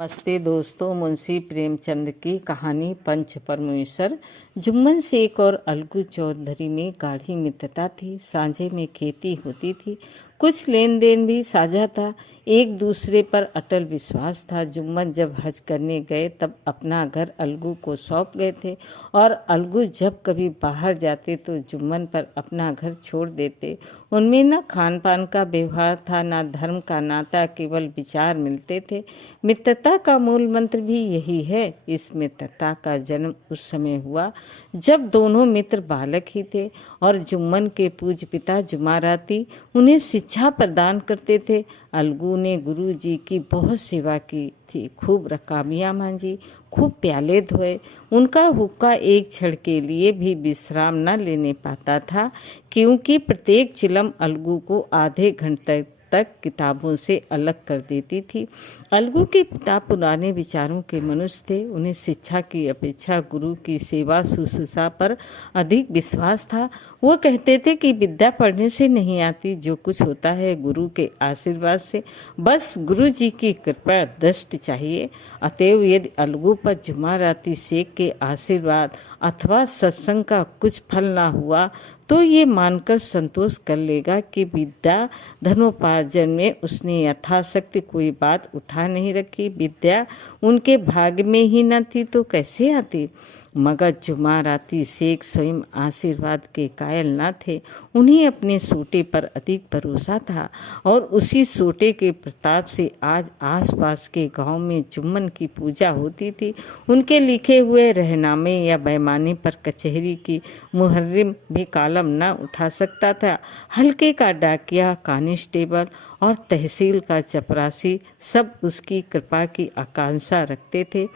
नमस्ते दोस्तों, मुंशी प्रेमचंद की कहानी पंच परमेश्वर। जुम्मन शेख और अलगू चौधरी में गाढ़ी मित्रता थी। सांझे में खेती होती थी, कुछ लेन देन भी साझा था, एक दूसरे पर अटल विश्वास था। जुम्मन जब हज करने गए तब अपना घर अलगू को सौंप गए थे और अलगू जब कभी बाहर जाते तो जुम्मन पर अपना घर छोड़ देते। उनमें न खान पान का व्यवहार था, न धर्म का नाता, केवल विचार मिलते थे। मित्रता का मूल मंत्र भी यही है। इस मित्रता का जन्म उस समय हुआ जब दोनों मित्र बालक ही थे और जुम्मन के पूज्य पिता जुमाराती उन्हें शिक्षा प्रदान करते थे। अलगू ने गुरु जी की बहुत सेवा की थी, खूब रकाबियाँ मांझी, खूब प्याले धोए। उनका हुक्का एक क्षण के लिए भी विश्राम न लेने पाता था, क्योंकि प्रत्येक चिलम अलगू को आधे घंटे तक किताबों से अलग कर देती थी। अलगू के पिता पुराने विचारों के मनुष्य थे। उन्हें शिक्षा की अपेक्षा गुरु की सेवा शुश्रूषा पर अधिक विश्वास था। वो कहते थे कि विद्या पढ़ने से नहीं आती, जो कुछ होता है गुरु के आशीर्वाद से। बस गुरु जी की कृपा दृष्टि चाहिए। अतएव यदि अलगू पर जुमाराती शेख के आशीर्वाद अथवा सत्संग का कुछ फल ना हुआ तो ये मानकर संतोष कर लेगा कि विद्या धनोपार्जन में उसने यथाशक्ति कोई बात उठा नहीं रखी। विद्या उनके भाग्य में ही न थी तो कैसे आती। मगर जुमाराती शेख स्वयं आशीर्वाद के कायल न थे। उन्हें अपने सोटे पर अधिक भरोसा था और उसी सोटे के प्रताप से आज आसपास के गांव में जुम्मन की पूजा होती थी। उनके लिखे हुए रहनामे या पैमाने पर कचहरी की मुहर्रिम भी कालम न उठा सकता था। हल्के का डाकिया, कानिस्टेबल और तहसील का चपरासी सब उसकी कृपा की आकांक्षा रखते थे।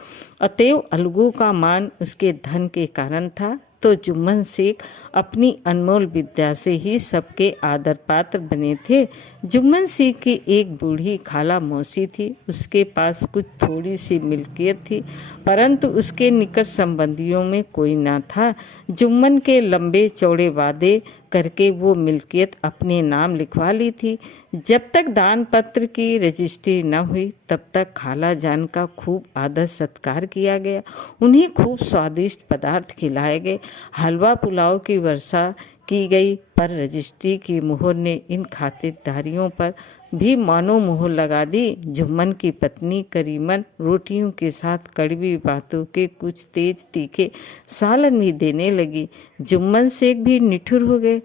अतएव अलगू का मान उसके धन के कारण था, तो जुम्मन शेख अपनी अनमोल विद्या से ही सबके आदर पात्र बने थे। जुम्मन शेख की एक बूढ़ी खाला मौसी थी। उसके पास कुछ थोड़ी सी मिल्कियत थी, परंतु उसके निकट संबंधियों में कोई न था। जुम्मन के लंबे चौड़े वादे करके वो मिल्कियत अपने नाम लिखवा ली थी। जब तक दान पत्र की रजिस्ट्री न हुई तब तक खाला जान का खूब आदर सत्कार किया गया। उन्हें खूब स्वादिष्ट पदार्थ खिलाए गए, हलवा पुलाव की वर्षा की गई। पर रजिस्ट्री की मोहर ने इन खातिरदारियों पर भी मानो मोहर लगा दी। जुम्मन की पत्नी करीमन रोटियों के साथ कड़वी बातों के कुछ तेज तीखे सालन भी देने लगी। जुम्मन शेख भी निठुर हो गए।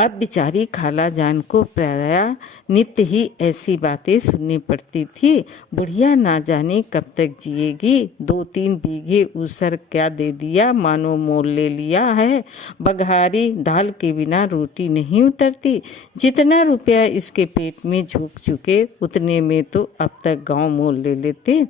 अब बेचारी खाला जान को प्रायः नित्य ही ऐसी बातें सुननी पड़ती थी। बुढ़िया ना जाने कब तक जिएगी, 2-3 बीघे ऊसर क्या दे दिया, मानो मोल ले लिया है। बघारी दाल के बिना रोटी नहीं उतरती। जितना रुपया इसके पेट में झोंक चुके उतने में तो अब तक गांव मोल ले लेते।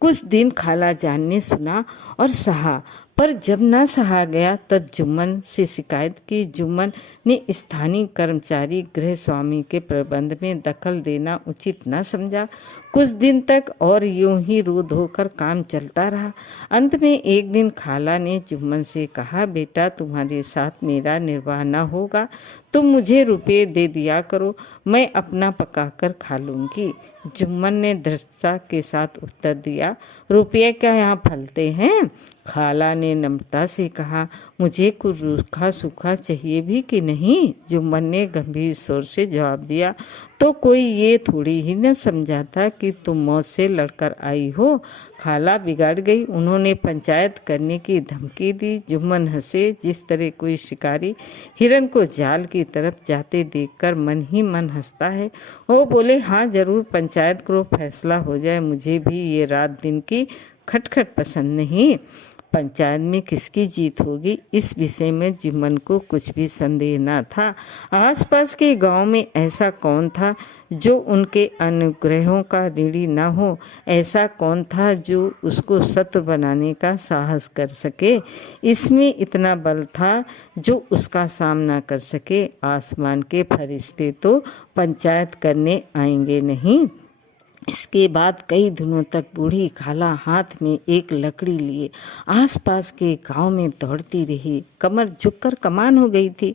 कुछ दिन खाला जान ने सुना और सहा, पर जब न सहा गया तब जुम्मन से शिकायत की। जुम्मन ने स्थानीय कर्मचारी गृह स्वामी के प्रबंध में दखल देना उचित न समझा। कुछ दिन तक और यूं ही रो धोकर काम चलता रहा। अंत में एक दिन खाला ने जुम्मन से कहा, बेटा तुम्हारे साथ मेरा निर्वाह न होगा तो मुझे रुपये दे दिया करो, मैं अपना पकाकर खा लूँगी। जुम्मन ने दृढ़ता के साथ उत्तर दिया, रुपये क्या यहाँ फलते हैं। खाला ने नम्रता से कहा, मुझे कुछ रूखा सूखा चाहिए भी कि नहीं। जुम्मन ने गंभीर स्वर से जवाब दिया, तो कोई ये थोड़ी ही न समझा था कि तुम मौत से लड़कर आई हो। खाला बिगड़ गई। उन्होंने पंचायत करने की धमकी दी। जुम्मन हंसे, जिस तरह कोई शिकारी हिरन को जाल की तरफ जाते देखकर मन ही मन हंसता है। वो बोले, हाँ जरूर पंचायत करो, फैसला हो जाए। मुझे भी ये रात दिन की खटखट पसंद नहीं। पंचायत में किसकी जीत होगी, इस विषय में जुम्मन को कुछ भी संदेह न था। आसपास के गांव में ऐसा कौन था जो उनके अनुग्रहों का ऋणी न हो। ऐसा कौन था जो उसको शत्रु बनाने का साहस कर सके। इसमें इतना बल था जो उसका सामना कर सके। आसमान के फरिश्ते तो पंचायत करने आएंगे नहीं। इसके बाद कई दिनों तक बूढ़ी खाला हाथ में एक लकड़ी लिए आसपास के गांव में दौड़ती रही। कमर झुककर कमान हो गई थी।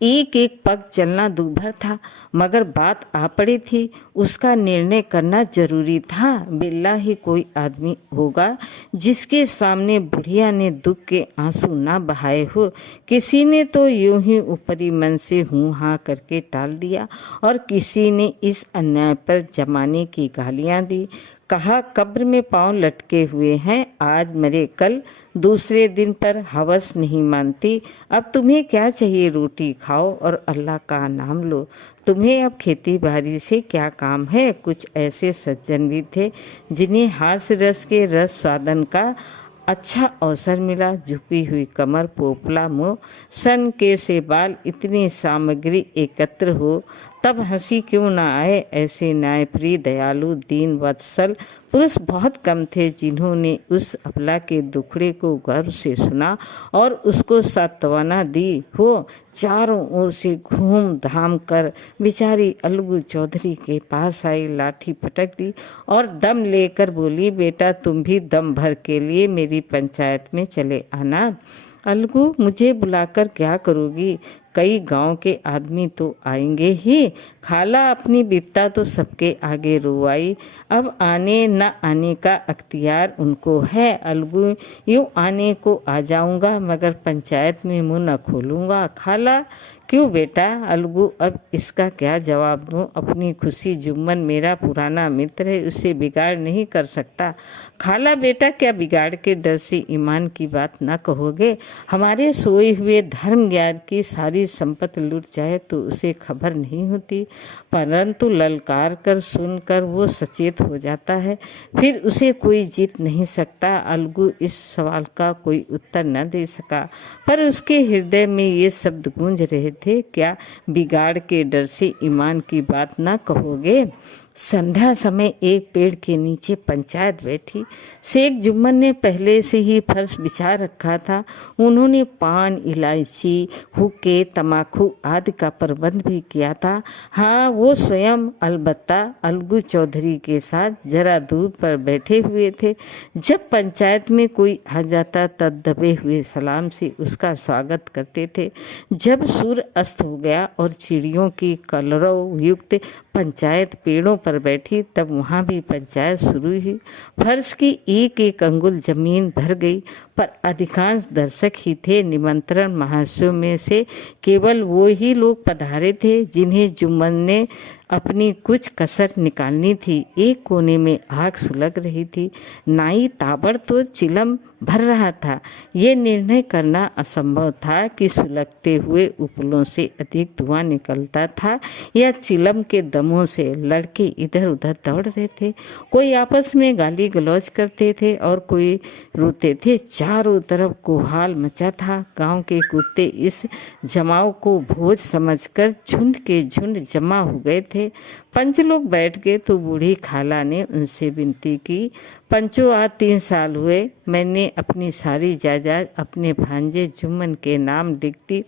एक एक पग चलना दूभर था, मगर बात आ पड़ी थी, उसका निर्णय करना जरूरी था। बिल्ला ही कोई आदमी होगा जिसके सामने बुढ़िया ने दुख के आंसू ना बहाए हो। किसी ने तो यूं ही ऊपरी मन से हूँ हाँ करके टाल दिया और किसी ने इस अन्याय पर जमाने की गालियां दी। कहा कब्र में पांव लटके हुए हैं, आज मरे कल दूसरे दिन पर हवस नहीं मानती। अब तुम्हें क्या चाहिए, रोटी खाओ और अल्लाह का नाम लो। तुम्हें अब खेती बाड़ी से क्या काम है। कुछ ऐसे सज्जन भी थे जिन्हें हास्य रस के रस स्वादन का अच्छा अवसर मिला। झुकी हुई कमर, पोपला मुंह, सन के से बाल, इतनी सामग्री एकत्र हो तब हंसी क्यों ना आए। ऐसे न्यायप्रिय, दयालु, दीन वत्सल पुरुष बहुत कम थे जिन्होंने उस अबला के दुखड़े को गर्व से सुना और उसको सांत्वना दी हो। चारों ओर से घूम धाम कर बेचारी अलगू चौधरी के पास आई, लाठी पटक दी और दम लेकर बोली, बेटा तुम भी दम भर के लिए मेरी पंचायत में चले आना। अलगू, मुझे बुलाकर क्या करोगी, कई गांव के आदमी तो आएंगे ही। खाला अपनी विपता तो सबके आगे रोवाई, अब आने न आने का अख्तियार उनको है। अलगू, यूं आने को आ जाऊंगा मगर पंचायत में मुंह न खोलूंगा। खाला, क्यों बेटा। अलगू, अब इसका क्या जवाब दूं। अपनी खुशी, जुम्मन मेरा पुराना मित्र है, उसे बिगाड़ नहीं कर सकता। खाला, बेटा क्या बिगाड़ के डर से ईमान की बात न कहोगे। हमारे सोए हुए धर्म ज्ञान की सारी संपत्ति लुट जाए तो उसे खबर नहीं होती, परंतु ललकार कर सुनकर वो सचेत हो जाता है, फिर उसे कोई जीत नहीं सकता। अलगू इस सवाल का कोई उत्तर न दे सका, पर उसके हृदय में ये शब्द गूंज रहे थे, क्या बिगाड़ के डर से ईमान की बात न कहोगे। संध्या समय एक पेड़ के नीचे पंचायत बैठी। शेख जुम्मन ने पहले से ही फर्श बिछा रखा था। उन्होंने पान, इलायची, हुक्के, तमाकू आदि का प्रबंध भी किया था। हाँ, वो स्वयं अलबत्ता अलगू चौधरी के साथ जरा दूर पर बैठे हुए थे। जब पंचायत में कोई आ जाता तब दबे हुए सलाम से उसका स्वागत करते थे। जब सूर्य अस्त हो गया और चिड़ियों की कलरव युक्त पंचायत पेड़ों पर बैठी, तब वहाँ भी पंचायत शुरू हुई। फर्श की एक एक अंगुल जमीन भर गई, पर अधिकांश दर्शक ही थे। निमंत्रण महाशयों में से केवल वो ही लोग पधारे थे जिन्हें जुम्मन ने अपनी कुछ कसर निकालनी थी। एक कोने में आग सुलग रही थी। नाई ताबड़तोड़ चिलम भर रहा था। ये निर्णय करना असंभव था कि सुलगते हुए उपलों से अधिक धुआं निकलता था या चिलम के दमों से लड़के इधर उधर दौड़ रहे थे। कोई आपस में गाली गलौज करते थे और कोई रोते थे। चारों तरफ कोहाल मचा था। गांव के कुत्ते इस जमाव को भोज समझकर झुंड के झुंड जमा हो गए थे। पंच लोग बैठ गए तो बूढ़ी खाला ने उनसे विनती की, पंचो आज 3 साल हुए, मैंने अपनी सारी जायदाद अपने भांजे जुम्मन के नाम लिख दी।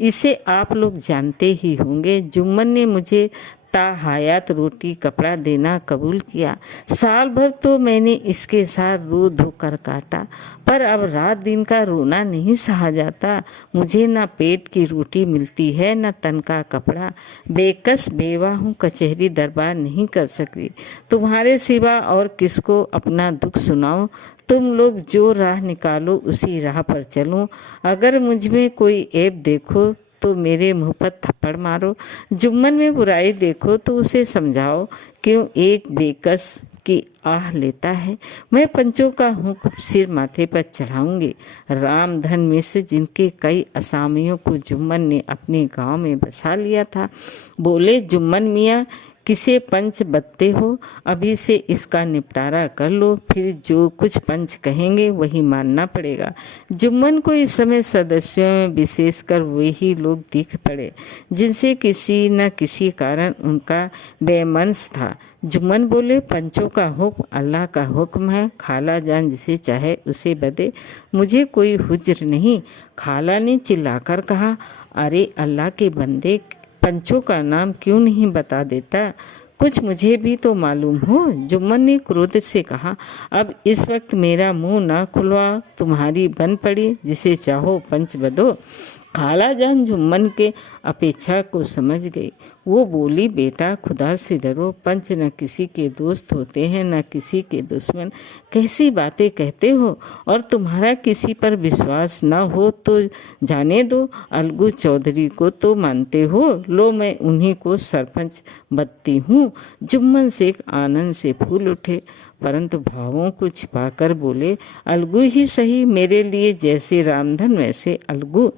इसे आप लोग जानते ही होंगे। जुम्मन ने मुझे ताहयात रोटी कपड़ा देना कबूल किया। साल भर तो मैंने इसके साथ रो धोकर काटा, पर अब रात दिन का रोना नहीं सहा जाता। मुझे ना पेट की रोटी मिलती है न तन का कपड़ा। बेकस बेवा हूँ, कचहरी दरबार नहीं कर सकती। तुम्हारे सिवा और किसको अपना दुख सुनाऊं। तुम लोग जो राह निकालो उसी राह पर चलो। अगर मुझ में कोई ऐब देखो तो मेरे मुंह पर थप्पड़ मारो। जुम्मन में बुराई देखो तो उसे समझाओ क्यों एक बेकस की आह लेता है। मैं पंचों का हुक्म सिर माथे पर चढ़ाऊंगी। रामधन मिश्र, जिनके कई असामियों को जुम्मन ने अपने गांव में बसा लिया था, बोले, जुम्मन मियाँ किसे पंच बदते हो, अभी से इसका निपटारा कर लो, फिर जो कुछ पंच कहेंगे वही मानना पड़ेगा। जुम्मन को इस समय सदस्यों में विशेषकर वही लोग दिख पड़े जिनसे किसी न किसी कारण उनका बेमनस था। जुम्मन बोले, पंचों का हुक्म अल्लाह का हुक्म है। खाला जान जिसे चाहे उसे बदे, मुझे कोई हुज्र नहीं। खाला ने चिल्लाकर कहा, अरे अल्लाह के बंदे, पंचों का नाम क्यों नहीं बता देता, कुछ मुझे भी तो मालूम हो। जुम्मन ने क्रोध से कहा, अब इस वक्त मेरा मुंह ना खुलवा, तुम्हारी बन पड़ी, जिसे चाहो पंच बदो। खालाजान जुम्मन के अपेक्षा को समझ गई। वो बोली, बेटा खुदा से डरो, पंच न किसी के दोस्त होते हैं न किसी के दुश्मन। कैसी बातें कहते हो, और तुम्हारा किसी पर विश्वास न हो तो जाने दो। अलगू चौधरी को तो मानते हो, लो मैं उन्हीं को सरपंच बनती हूँ। जुम्मन शेख आनंद से फूल उठे, परंतु भावों को छिपाकर बोले, अलगू ही सही, मेरे लिए जैसे रामधन वैसे अलगू।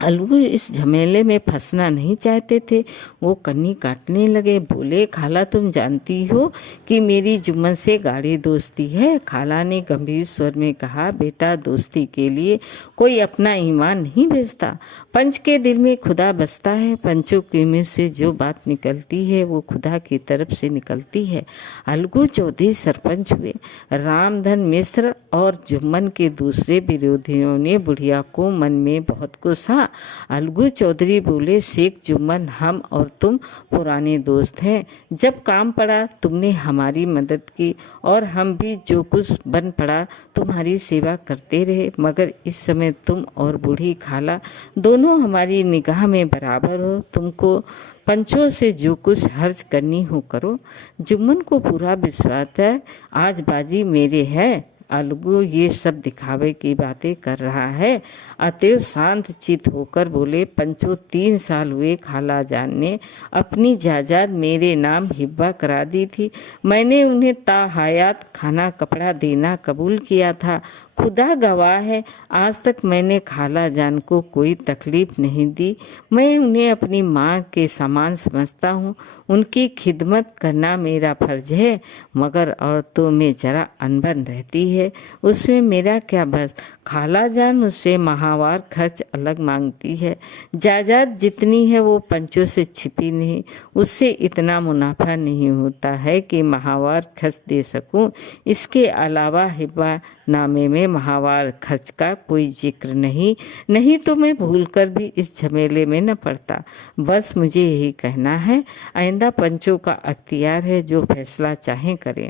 अलगू इस झमेले में फंसना नहीं चाहते थे। वो कन्नी काटने लगे, बोले, खाला तुम जानती हो कि मेरी जुम्मन से गाढ़ी दोस्ती है। खाला ने गंभीर स्वर में कहा, बेटा दोस्ती के लिए कोई अपना ईमान नहीं बेचता। पंच के दिल में खुदा बसता है। पंचों के मुंह से जो बात निकलती है वो खुदा की तरफ से निकलती है। अलगू चौधरी सरपंच हुए। रामधन मिश्र और जुम्मन के दूसरे विरोधियों ने बुढ़िया को मन में बहुत गुस्सा। अलगू चौधरी बोले, शेख जुम्मन, हम और तुम पुराने दोस्त हैं। जब काम पड़ा तुमने हमारी मदद की और हम भी जो कुछ बन पड़ा तुम्हारी सेवा करते रहे, मगर इस समय तुम और बूढ़ी खाला दोनों हमारी निगाह में बराबर हो। तुमको पंचों से जो कुछ हर्ज करनी हो करो। जुम्मन को पूरा विश्वास है आज बाजी मेरे है। अलगू ये सब दिखावे की बातें कर रहा है। अतएव शांत चित होकर बोले, पंचों 3 साल हुए खाला जान ने अपनी जायदाद मेरे नाम हिब्बा करा दी थी। मैंने उन्हें ताहयात खाना कपड़ा देना कबूल किया था। खुदा गवाह है, आज तक मैंने खाला जान को कोई तकलीफ नहीं दी। मैं उन्हें अपनी माँ के समान समझता हूँ। उनकी खिदमत करना मेरा फर्ज है, मगर औरतों में जरा अनबन रहती है, उसमें मेरा क्या बस। खाला जान मुझसे माहवार खर्च अलग मांगती है। जायदाद जितनी है वो पंचों से छिपी नहीं, उससे इतना मुनाफा नहीं होता है कि माहवार खर्च दे सकूं। इसके अलावा हिब्बा नामे में माहवार खर्च का कोई जिक्र नहीं तो मैं भूलकर भी इस झमेले में न पड़ता। बस मुझे यही कहना है, आइंदा पंचों का अख्तियार है, जो फैसला चाहें करें।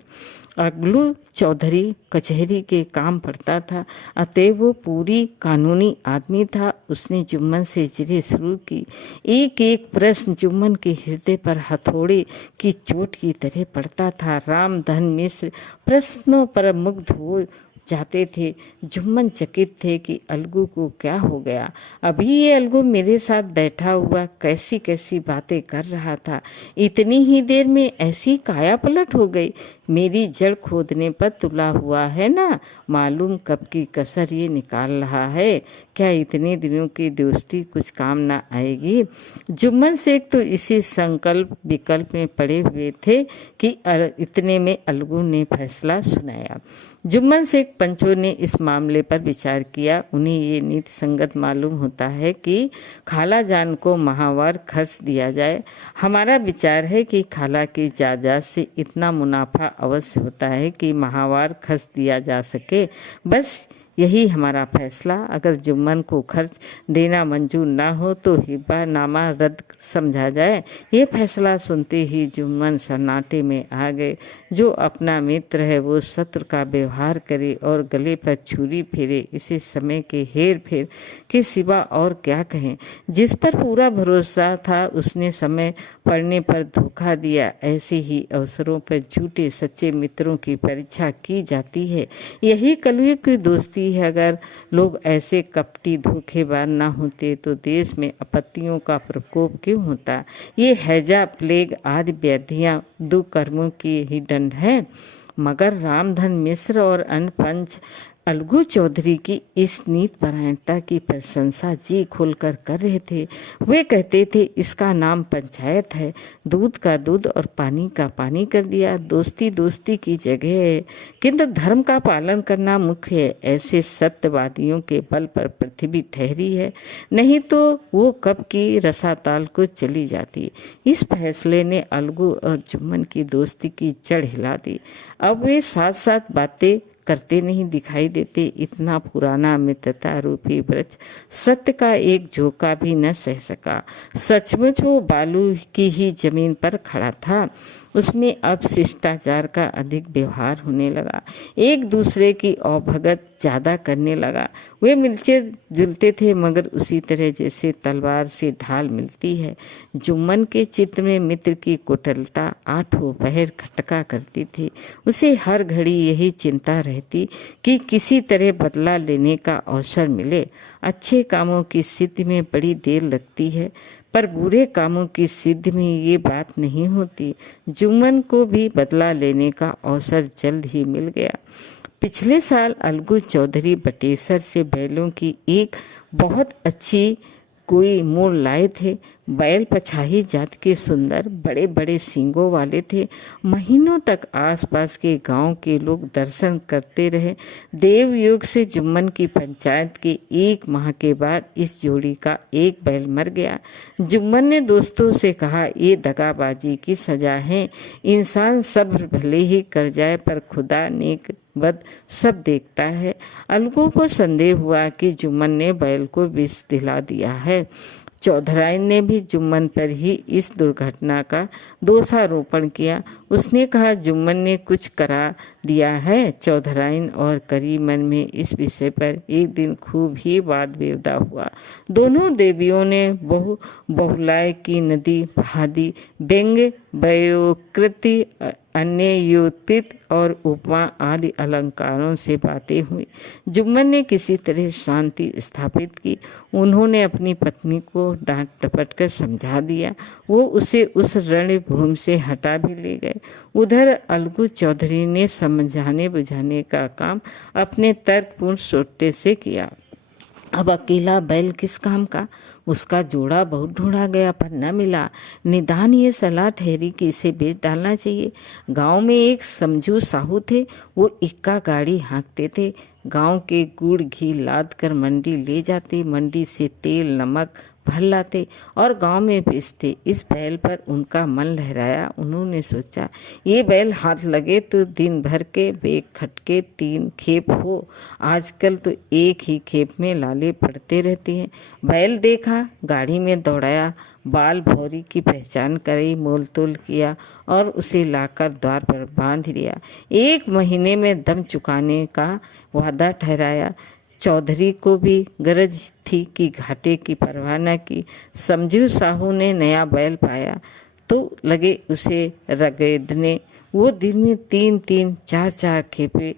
अलगू चौधरी कचहरी के काम पड़ता था, अतएव वो पूरी कानूनी आदमी था। उसने जुम्मन से जिरे शुरू की। एक एक प्रश्न जुम्मन के हृदय पर हथौड़े की चोट की तरह पड़ता था। रामधन मिश्र प्रश्नों पर मुग्ध हो जाते थे। जुम्मन चकित थे कि अलगू को क्या हो गया। अभी ये अलगू मेरे साथ बैठा हुआ कैसी कैसी बातें कर रहा था, इतनी ही देर में ऐसी काया पलट हो गई। मेरी जड़ खोदने पर तुला हुआ है ना, मालूम कब की कसर ये निकाल रहा है। क्या इतने दिनों की दोस्ती कुछ काम ना आएगी। जुम्मन शेख तो इसी संकल्प विकल्प में पड़े हुए थे कि इतने में अलगू ने फैसला सुनाया। जुम्मन शेख पंचों ने इस मामले पर विचार किया। उन्हें ये नीति संगत मालूम होता है कि खाला जान को माहवार खर्च दिया जाए। हमारा विचार है कि खाला की जायदाद से इतना मुनाफा अवश्य होता है कि माहवार खर्च दिया जा सके। बस यही हमारा फैसला। अगर जुम्मन को खर्च देना मंजूर ना हो तो हिब्बा नामा रद्द समझा जाए। ये फैसला सुनते ही जुम्मन सन्नाटे में आ गए। जो अपना मित्र है वो शत्रु का व्यवहार करे और गले पर छुरी फेरे, इसे समय के हेर फेर के सिवा और क्या कहें। जिस पर पूरा भरोसा था उसने समय पड़ने पर धोखा दिया। ऐसे ही अवसरों पर झूठे सच्चे मित्रों की परीक्षा की जाती है। यही कलयुग की दोस्ती है। अगर लोग ऐसे कपटी धोखेबाज ना होते तो देश में आपत्तियों का प्रकोप क्यों होता। ये हैजा प्लेग आदि व्याधियां दुष्कर्मों की ही दंड है। मगर रामधन मिश्र और अन्य पंच अलगू चौधरी की इस नीति परायणता की प्रशंसा जी खोलकर कर रहे थे। वे कहते थे, इसका नाम पंचायत है। दूध का दूध और पानी का पानी कर दिया। दोस्ती दोस्ती की जगह है, किंतु धर्म का पालन करना मुख्य है। ऐसे सत्यवादियों के बल पर पृथ्वी ठहरी है, नहीं तो वो कब की रसाताल को चली जाती। इस फैसले ने अलगू और जुम्मन की दोस्ती की जड़ हिला दी। अब वे साथ साथ बातें करते नहीं दिखाई देते। इतना पुराना मित्रता रूपी वृक्ष सत्य का एक झोंका भी न सह सका। सचमुच वो बालू की ही जमीन पर खड़ा था। उसमें अब शिष्टाचार का अधिक व्यवहार होने लगा, एक दूसरे की अवभगत ज़्यादा करने लगा। वे मिलते जुलते थे मगर उसी तरह जैसे तलवार से ढाल मिलती है। जुम्मन के चित्त में मित्र की कुटिलता आठों पहर खटका करती थी। उसे हर घड़ी यही चिंता रहती कि किसी तरह बदला लेने का अवसर मिले। अच्छे कामों की सिद्धि में बड़ी देर लगती है, पर बुरे कामों की सिद्धि में ये बात नहीं होती। जुम्मन को भी बदला लेने का अवसर जल्द ही मिल गया। पिछले साल अलगू चौधरी बटेसर से बैलों की एक बहुत अच्छी कोई मोड़ लाए थे। बैल पछाही जात के सुंदर बड़े बड़े सींगों वाले थे। महीनों तक आसपास के गांव के लोग दर्शन करते रहे। देवयोग से जुम्मन की पंचायत के 1 माह के बाद इस जोड़ी का एक बैल मर गया। जुम्मन ने दोस्तों से कहा, ये दगाबाजी की सजा है। इंसान सब्र भले ही कर जाए पर खुदा नेक बद सब देखता है। अलगू को संदेह हुआ कि जुम्मन ने बैल को विष दिला दिया है। चौधराइन ने भी जुम्मन पर ही इस दुर्घटना का दोषारोपण किया। उसने कहा, जुम्मन ने कुछ करा दिया है। चौधराइन और करीमन में इस विषय पर एक दिन खूब ही वाद विवाद हुआ। दोनों देवियों ने बहुलाय की नदी बहादी, व्यंग्य व्योकृति अन्य युतित और उपमा आदि अलंकारों से बातें हुई। जुम्मन ने किसी तरह शांति स्थापित की। उन्होंने अपनी पत्नी को डांट डपट कर समझा दिया। वो उसे उस रणभूमि से हटा भी ले गए। उधर अलगू चौधरी ने समझाने बुझाने का काम अपने तर्कपूर्ण सोटे से किया। अब अकेला बैल किस काम का? उसका जोड़ा बहुत ढूंढा गया पर न मिला। निदान ये सलाह ठहरी कि इसे बेच डालना चाहिए। गांव में एक समझू साहू थे, वो इक्का गाड़ी हाँकते थे। गांव के गुड़ घी लाद कर मंडी ले जाते, मंडी से तेल नमक भर लाते और गांव में बेचते। इस बैल पर उनका मन लहराया। उन्होंने सोचा, ये बैल हाथ लगे तो दिन भर के बेग खटके 3 खेप हो। आजकल तो एक ही खेप में लाले पड़ते रहते हैं। बैल देखा, गाड़ी में दौड़ाया, बाल भौरी की पहचान करी, मोल तोल किया और उसे लाकर द्वार पर बांध दिया। 1 महीने में दम चुकाने का वादा ठहराया। चौधरी को भी गरज थी कि घाटे की परवाह न की। समझू साहू ने नया बैल पाया तो लगे उसे रगेदने। वो दिन में 3-3 4-4 खेपे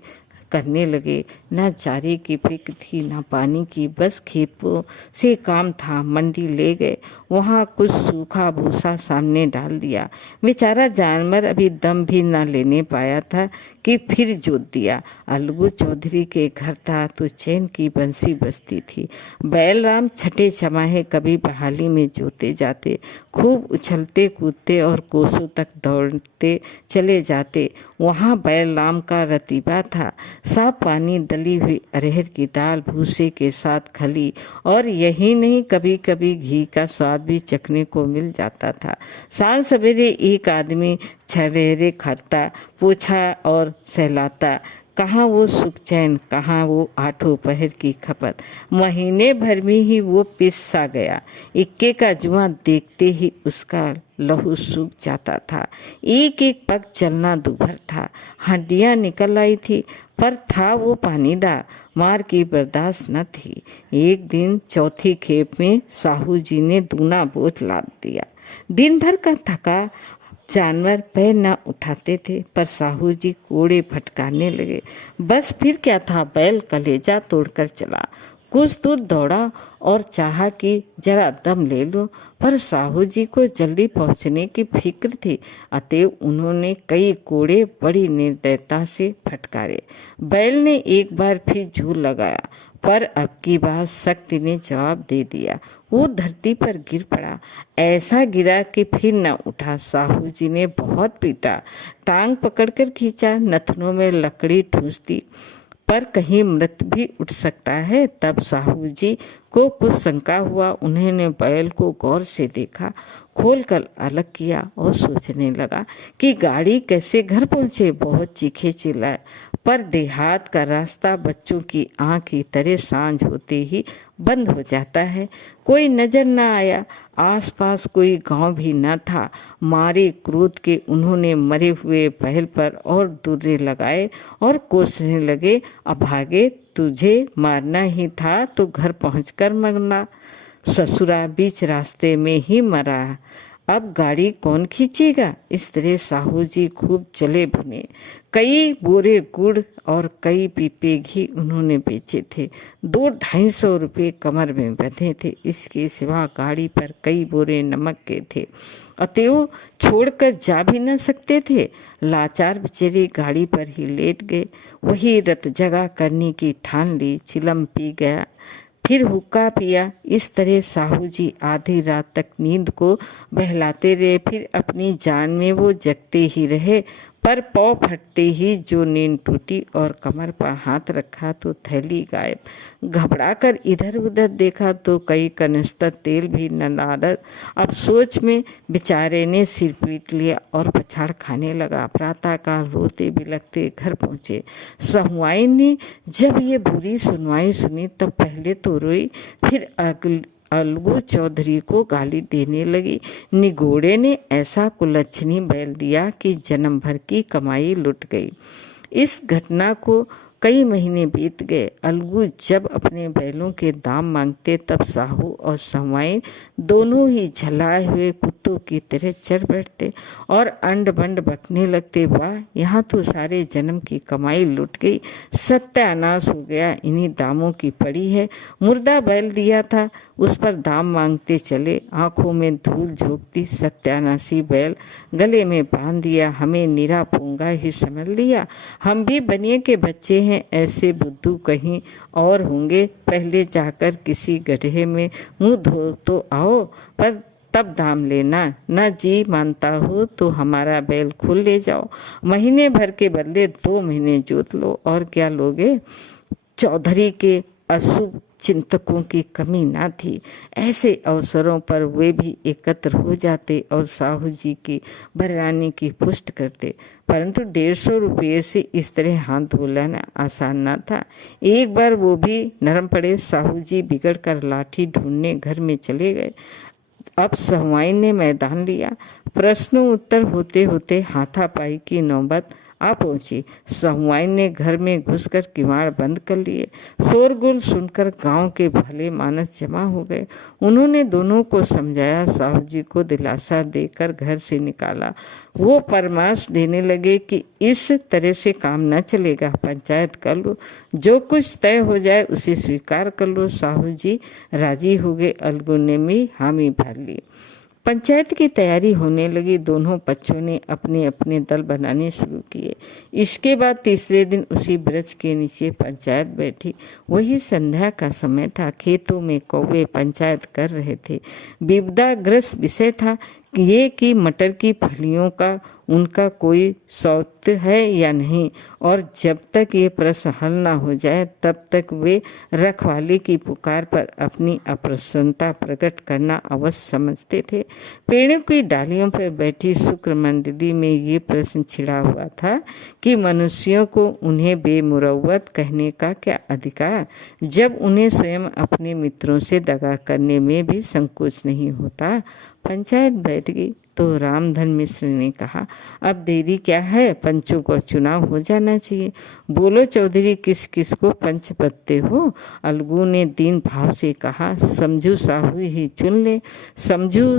करने लगे। ना चारे की फिक्र थी ना पानी की, बस खेपों से काम था। मंडी ले गए, वहाँ कुछ सूखा भूसा सामने डाल दिया। बेचारा जानवर अभी दम भी ना लेने पाया था कि फिर जोत दिया। अलगू चौधरी के घर था तो चैन की बंसी बजती थी। बैलराम छठे छमाहे कभी बहाली में जोते जाते, खूब उछलते कूदते और कोसों तक दौड़ते चले जाते। वहाँ बैलराम का रतीबा था। साफ पानी, दली हुई अरहर की दाल, भूसे के साथ खली और यही नहीं कभी कभी घी का स्वाद भी चखने को मिल जाता था। सांझ सवेरे एक आदमी छरेरे खरता, पोछा और सहलाता। कहाँ वो सुख चैन, कहाँ वो आठों पहर की खपत। महीने भर में ही वो पिस सा गया। इक्के का जुआ देखते ही उसका लहू सूख जाता था। एक एक पग चलना दुभर था, हड्डियां निकल आई थी, पर था वो पानीदार, मार की बर्दाश्त न थी। एक दिन चौथी खेप में साहू जी ने दूना बोझ लाद दिया। दिन भर का थका जानवर पैर न उठाते थे, पर साहू जी कोड़े फटकारने लगे। बस फिर क्या था, बैल कलेजा तोड़कर चला। कुछ दूर दौड़ा और चाहा कि जरा दम ले लो, पर साहू जी को जल्दी पहुंचने की फिक्र थी। अतएव उन्होंने कई कोड़े बड़ी निर्दयता से फटकारे। बैल ने एक बार फिर झूल लगाया, पर अब की बार शक्ति ने जवाब दे दिया। वो धरती पर गिर पड़ा, ऐसा गिरा कि फिर न उठा। साहू जी ने बहुत पीटा, टांग पकड़कर खींचा, नथनों में लकड़ी ठूंस दी, पर कहीं मृत भी उठ सकता है। तब साहू जी को कुछ शंका हुआ। उन्होंने बैल को गौर से देखा, खोलकर अलग किया और सोचने लगा कि गाड़ी कैसे घर पहुंचे। बहुत चीखे चिल्लाए, पर देहात का रास्ता बच्चों की आँख की तरह सांझ होते ही बंद हो जाता है। कोई नजर न आया, आसपास कोई गांव भी न था। मारे क्रोध के उन्होंने मरे हुए बैल पर और दुर्रे लगाए और कोसने लगे, अभागे तुझे मारना ही था तो घर पहुंचकर मरना। ससुरा बीच रास्ते में ही मरा, अब गाड़ी कौन खींचेगा। इस तरह साहू जी खूब चले भुने। कई बोरे गुड़ और कई पीपे घी उन्होंने बेचे थे। 200-250 रुपये कमर में बंधे थे। इसके सिवा गाड़ी पर कई बोरे नमक के थे। अतएव छोड़कर जा भी न सकते थे। लाचार बेचारे गाड़ी पर ही लेट गए। वही रत जगा करने की ठान ली। चिलम पी गया, फिर हुक्का पिया। इस तरह साहू जी आधी रात तक नींद को बहलाते रहे। फिर अपनी जान में वो जगते ही रहे, पर पौ फटते ही जो नींद टूटी और कमर पर हाथ रखा तो थैली गायब। घबराकर इधर उधर देखा तो कई कनिस्तर तेल भी नदारद। अब सोच में बेचारे ने सिर पीट लिया और पछाड़ खाने लगा। प्रातःकाल रोते बिलखते घर पहुँचे। सहुआइन ने जब ये बुरी सुनवाई सुनी तब पहले तो रोई, फिर अलगू चौधरी को गाली देने लगी। निगोड़े ने ऐसा कुलच्छनी बैल दिया कि जन्म भर की कमाई लुट गई। इस घटना को कई महीने बीत गए। अलगू जब अपने बैलों के दाम मांगते तब साहू और सहुआइन दोनों ही झलाए हुए कुत्तों की तरह चढ़ बैठते और अंड बंड बकने लगते। वाह, यहाँ तो सारे जन्म की कमाई लुट गई, सत्यानाश हो गया, इन्हीं दामों की पड़ी है। मुर्दा बैल दिया था, उस पर दाम मांगते चले। आंखों में धूल झोंकती सत्यानाशी बैल गले में बांध दिया। हमें निरा पूंगा ही समझ लिया। हम भी बनिए के बच्चे हैं, ऐसे बुद्धू कहीं और होंगे। पहले जाकर किसी गड्ढे में मुंह धो तो आओ, पर तब दाम लेना। न जी मानता हो तो हमारा बैल खुल ले जाओ। महीने भर के बदले 2 महीने जोत लो। और क्या लोगे। चौधरी के अशुभ चिंतकों की कमी ना थी। ऐसे अवसरों पर वे भी एकत्र हो जाते और साहू जी की बरयानी की पुष्ट करते। परंतु 150 रुपये से इस तरह हाथ धोलाना आसान ना था। एक बार वो भी नरम पड़े। साहू जी बिगड़ कर लाठी ढूंढने घर में चले गए। अब सहुआइन ने मैदान लिया। प्रश्नों उत्तर होते होते हाथापाई की नौबत आ पहुंची। सहुआइन ने घर में घुसकर किवाड़ बंद कर लिए। शोरगुल सुनकर गांव के भले मानस जमा हो गए। उन्होंने दोनों को समझाया, साहू जी को दिलासा देकर घर से निकाला। वो परामर्श देने लगे कि इस तरह से काम न चलेगा, पंचायत कर लो, जो कुछ तय हो जाए उसे स्वीकार कर लो। साहू जी राजी हो गए। अलगू ने भी हामी भर ली। पंचायत की तैयारी होने लगी। दोनों पक्षों ने अपने अपने दल बनाने शुरू किए। इसके बाद तीसरे दिन उसी वृक्ष के नीचे पंचायत बैठी। वही संध्या का समय था। खेतों में कौवे पंचायत कर रहे थे। विवादग्रस्त विषय था ये कि मटर की फलियों का उनका कोई सौत है या नहीं, और जब तक ये प्रश्न हल न हो जाए तब तक वे रखवाले की पुकार पर अपनी अप्रसन्नता प्रकट करना अवश्य समझते थे। पेड़ों की डालियों पर बैठी शुक्र मंडली में ये प्रश्न छिड़ा हुआ था कि मनुष्यों को उन्हें बेमुरौवत कहने का क्या अधिकार, जब उन्हें स्वयं अपने मित्रों से दगा करने में भी संकोच नहीं होता। पंचायत बैठ गई तो रामधन मिश्र ने कहा, अब देरी क्या है, पंचों का चुनाव हो जाना चाहिए। बोलो चौधरी, किस किस को पंच बनते हो। अलगू ने दीन भाव से कहा, समझू साहू ही चुन ले। समझू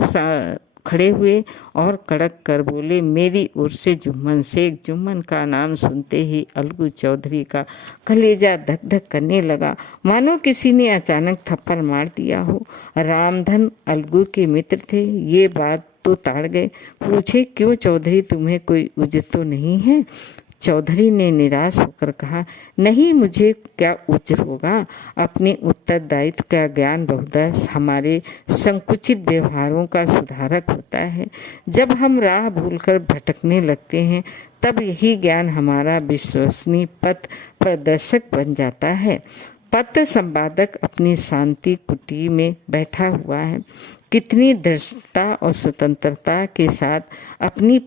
खड़े हुए और कड़क कर बोले, मेरी ओर से जुम्मन शेख। जुम्मन का नाम सुनते ही अलगू चौधरी का कलेजा धक धक करने लगा, मानो किसी ने अचानक थप्पड़ मार दिया हो। रामधन अलगू के मित्र थे, ये बात तो ताड़ गए। पूछे, क्यों चौधरी, तुम्हें कोई उज्र तो नहीं है। चौधरी ने निराश होकर कहा, नहीं, मुझे क्या उज्र होगा। अपने उत्तरदायित्व का ज्ञान बहुधा हमारे संकुचित व्यवहारों का सुधारक होता है। जब हम राह भूलकर भटकने लगते हैं तब यही ज्ञान हमारा विश्वसनीय पथ प्रदर्शक बन जाता है। पत्र संपादक अपनी शांति कुटी में बैठा हुआ है। कितनी दृढ़ता और स्वतंत्रता के साथ अपनी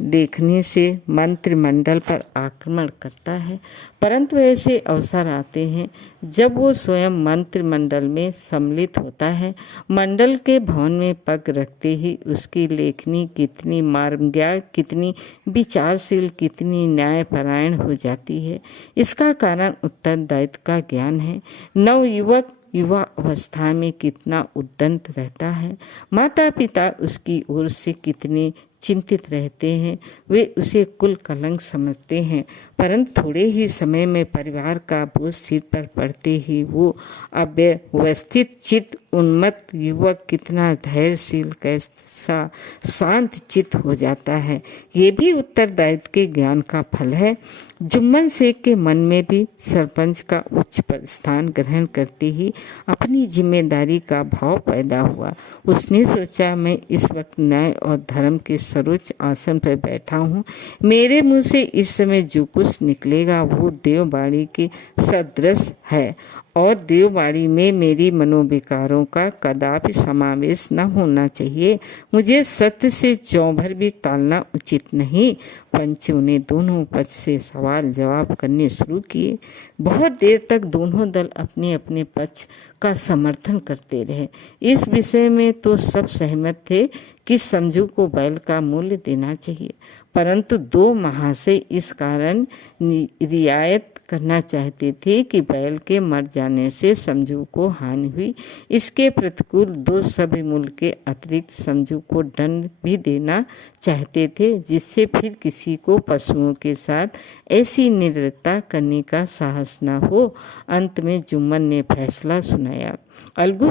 देखने से मंत्रिमंडल पर आक्रमण करता है, परंतु ऐसे अवसर आते हैं जब वो स्वयं मंत्रिमंडल में सम्मिलित होता है। मंडल के भवन में पग रखते ही उसकी लेखनी कितनी मार्मिका, कितनी विचारशील, कितनी न्यायपरायण हो जाती है। इसका कारण उत्तरदायित्व का ज्ञान है। नवयुवक युवा अवस्था में कितना उद्यत रहता है। माता पिता उसकी ओर से कितने चिंतित रहते हैं। वे उसे कुल कलंक समझते हैं, परंतु थोड़े ही समय में परिवार का बोझ सिर पर पड़ते ही वो अव्यवस्थित चित्त उन्मत्त युवक कितना धैर्यशील, कैसा शांत चित्त हो जाता है। ये भी उत्तरदायित्व के ज्ञान का फल है। जुम्मन शेख के मन में भी सरपंच का उच्च स्थान ग्रहण करते ही अपनी जिम्मेदारी का भाव पैदा हुआ। उसने सोचा, मैं इस वक्त न्याय और धर्म के सर्वोच्च आसन पर बैठा हूँ। मेरे मुंह से इस समय जो कुछ निकलेगा वो देववाणी के सदृश है और देववाणी में मेरी मनोविकारों का कदापि समावेश न होना चाहिए। मुझे सत्य से चौं भर भी टालना उचित नहीं। पंचों ने दोनों पक्ष से सवाल जवाब करने शुरू किए। बहुत देर तक दोनों दल अपने अपने पक्ष का समर्थन करते रहे। इस विषय में तो सब सहमत थे कि समझू को बैल का मूल्य देना चाहिए, परंतु दो महाशय इस कारण रियायत करना चाहते थे कि बैल के मर जाने से समझू को हानि हुई। इसके प्रतिकूल दो सभी मूल्य के अतिरिक्त समझू को दंड भी देना चाहते थे, जिससे फिर किसी को पशुओं के साथ ऐसी निर्दयता करने का साहस न हो। अंत में जुम्मन ने फैसला सुनाया, अलगू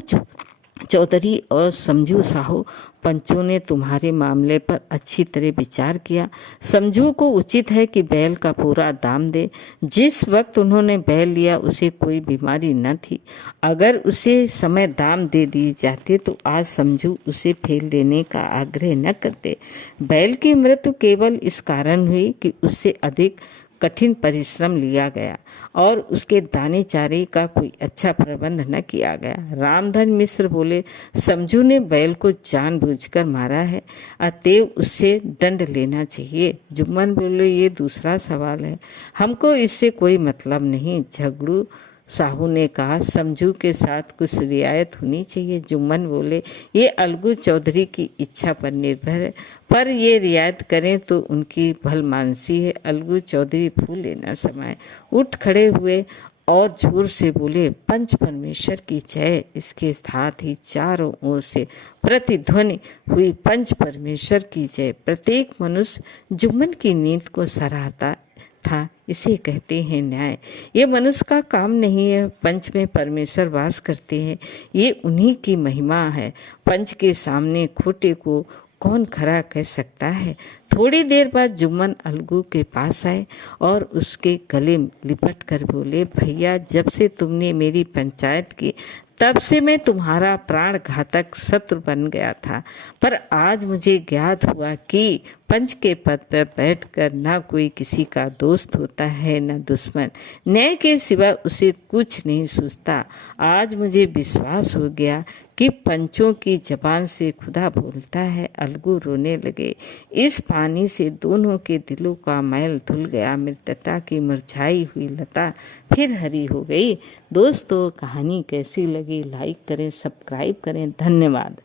चौधरी और समझू साहू, पंचों ने तुम्हारे मामले पर अच्छी तरह विचार किया। समझू को उचित है कि बैल का पूरा दाम दे। जिस वक्त उन्होंने बैल लिया उसे कोई बीमारी न थी। अगर उसे समय दाम दे दिए जाते तो आज समझू उसे फेल देने का आग्रह न करते। बैल की मृत्यु केवल इस कारण हुई कि उससे अधिक कठिन परिश्रम लिया गया और उसके दाने चारे का कोई अच्छा प्रबंध न किया गया। रामधन मिश्र बोले, समझू ने बैल को जानबूझकर मारा है, अतएव उससे दंड लेना चाहिए। जुम्मन बोले, ये दूसरा सवाल है, हमको इससे कोई मतलब नहीं। झगड़ू साहू ने कहा, समझू के साथ कुछ रियायत होनी चाहिए। जुम्मन बोले, ये अलगू चौधरी की इच्छा पर निर्भर है, पर ये रियायत करें तो उनकी भलमानसी है। अलगू चौधरी फूल लेना समाये उठ खड़े हुए और जोर से बोले, पंच परमेश्वर की जय। इसके साथ ही चारों ओर से प्रतिध्वनि हुई, पंच परमेश्वर की जय। प्रत्येक मनुष्य जुम्मन की नीति को सराहता था। इसे कहते हैं न्याय। ये मनुष्य का काम नहीं है। पंच में परमेश्वर वास करते हैं, ये उन्हीं की महिमा है। पंच के सामने खोटे को कौन खरा कह सकता है। थोड़ी देर बाद जुम्मन अलगू के पास आए और उसके गले लिपट कर बोले, भैया, जब से तुमने मेरी पंचायत की तब से मैं तुम्हारा प्राण घातक शत्रु बन गया था, पर आज मुझे ज्ञात हुआ कि पंच के पद पर बैठकर ना कोई किसी का दोस्त होता है न दुश्मन। न्याय के सिवा उसे कुछ नहीं सूझता। आज मुझे विश्वास हो गया कि पंचों की जबान से खुदा बोलता है। अलगू रोने लगे। इस पानी से दोनों के दिलों का मैल धुल गया। मृतता की मुरझाई हुई लता फिर हरी हो गई। दोस्तों, कहानी कैसी लगी? लाइक करें, सब्सक्राइब करें। धन्यवाद।